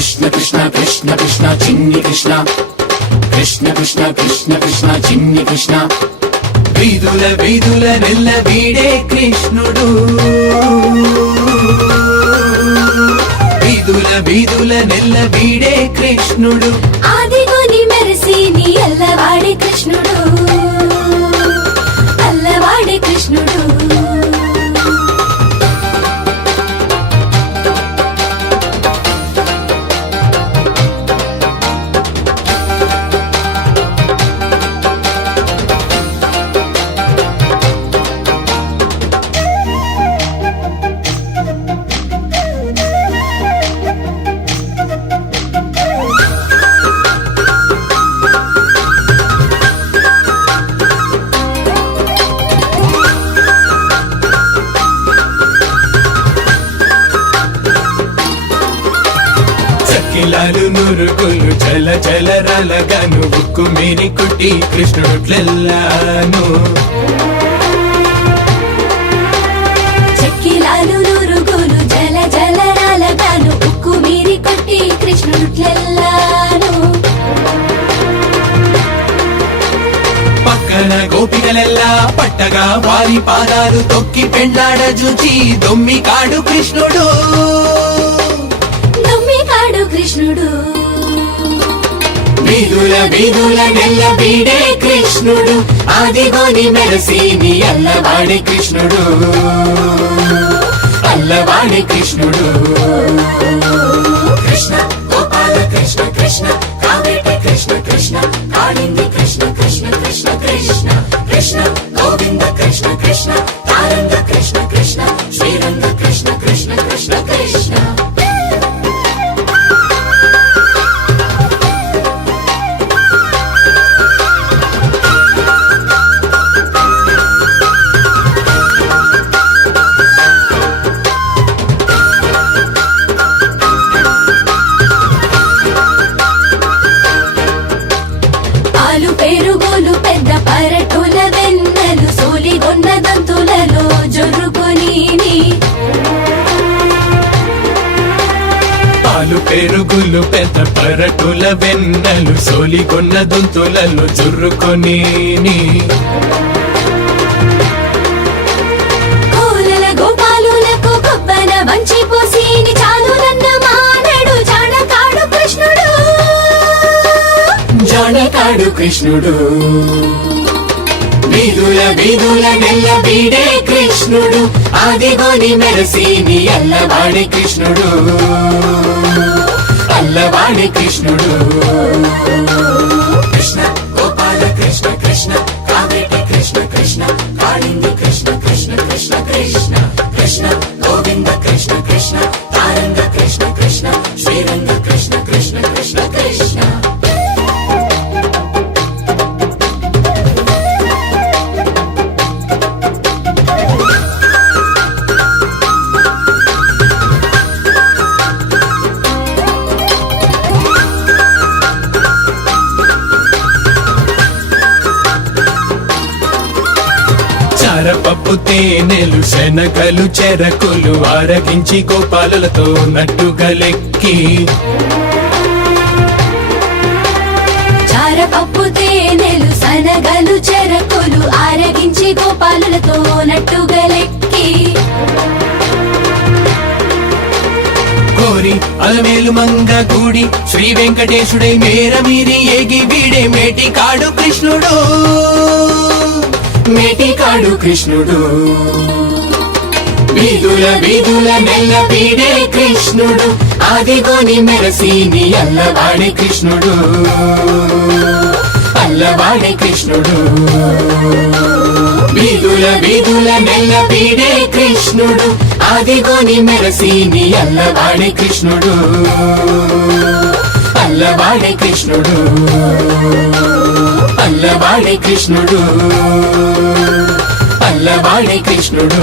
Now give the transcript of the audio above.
కృష్ణ కృష్ణ కృష్ణ కృష్ణ చిన్ని కృష్ణ కృష్ణ కృష్ణ కృష్ణ కృష్ణ చిన్ని కృష్ణ వీధుల వీధుల నెల్ల వీడే కృష్ణుడు వీధుల వీధుల నెల్ల వీడే కృష్ణుడు ఆదిగోని మెరిసి నీ అల్లవాడే కృష్ణుడు అల్లవాడే కృష్ణుడు కిలాలు నురుగులు చల చల రలగాను ఉక్కు మీరి కుట్టి కృష్ణుడుట్లెల్లాను చెక్కిలాలు నురుగులు జల జలరాలగాను ఉక్కు మీరి కొట్టి కృష్ణుడుట్లెల్లాను పక్కన గోపికలెల్లా పట్టగా వారి పాదాలు తొక్కి పెండాడ జూచి దొమ్మి కాడు కృష్ణుడు దొమ్మికాడు కృష్ణుడు వీధుల వీధుల నెల్ల వీడే కృష్ణుడు ఆదిగోని మెరసి నీ అల్లవాడే కృష్ణుడు అల్లవాడే కృష్ణుడు కృష్ణ గోపాల కృష్ణ కృష్ణ కావేటి కృష్ణ కృష్ణ కాళింది కృష్ణ కృష్ణ కృష్ణ కృష్ణ కృష్ణ గోవింద కృష్ణ కృష్ణ తారంగ కృష్ణ కృష్ణ శ్రీరంగ కృష్ణ కృష్ణ కృష్ణ కృష్ణ పాలు పెరుగులు పెద్ద పరటుల వెన్నెలు సోలిగొన్న దంతులలో జొర్రుకొని పాలు పెరుగులు పెద్ద పరటుల వెన్నెలు సోలిగొన్న దొంతులలో జుర్రుకొని కోలల గోపాలులకు కొబ్బన వంచి పోసి చాలు నన్న మానడు జానకాడు కృష్ణుడు జానకాడు కృష్ణుడు వీధుల వీధుల నెల్ల వీడే కృష్ణుడు ఆదిగోని మెరసి నీ అల్లవాడే కృష్ణుడు అల్లవాడే కృష్ణుడు కృష్ణ గోపాల కృష్ణ కృష్ణ కావేటి కృష్ణ కృష్ణ కాళింది కృష్ణ కృష్ణ కృష్ణ కృష్ణ కృష్ణ గోవింద కృష్ణ కృష్ణ తారంగ కృష్ణ కృష్ణ శ్రీరంగ కృష్ణ కృష్ణ కృష్ణ కృష్ణ చారపప్పు తేనెలు శనగలు చెరకులు ఆరగించి గోపాలతో నట్టుగలెక్కి చారపప్పు తేనెలు సనగలు చెరకులు ఆరగించి గోపాలులతో నట్టుగలెక్కి కోరి అలమేలు మంగ కూడి శ్రీ వెంకటేశుడై మేర మీరి ఏగి వీడే మేటికాడు కృష్ణుడు మేటికాడు కృష్ణుడు వీధుల వీధుల నెల్ల వీడే కృష్ణుడు ఆదిగోని మెరసి నీ అల్లవాడే కృష్ణుడు అల్లవాడే కృష్ణుడు వీధుల వీధుల నెల్ల వీడే కృష్ణుడు ఆదిగోని మెరసి నీ అల్లవాడే కృష్ణుడు అల్లవాడే కృష్ణుడు అల్లవాడే కృష్ణుడు అల్లవాడే కృష్ణుడు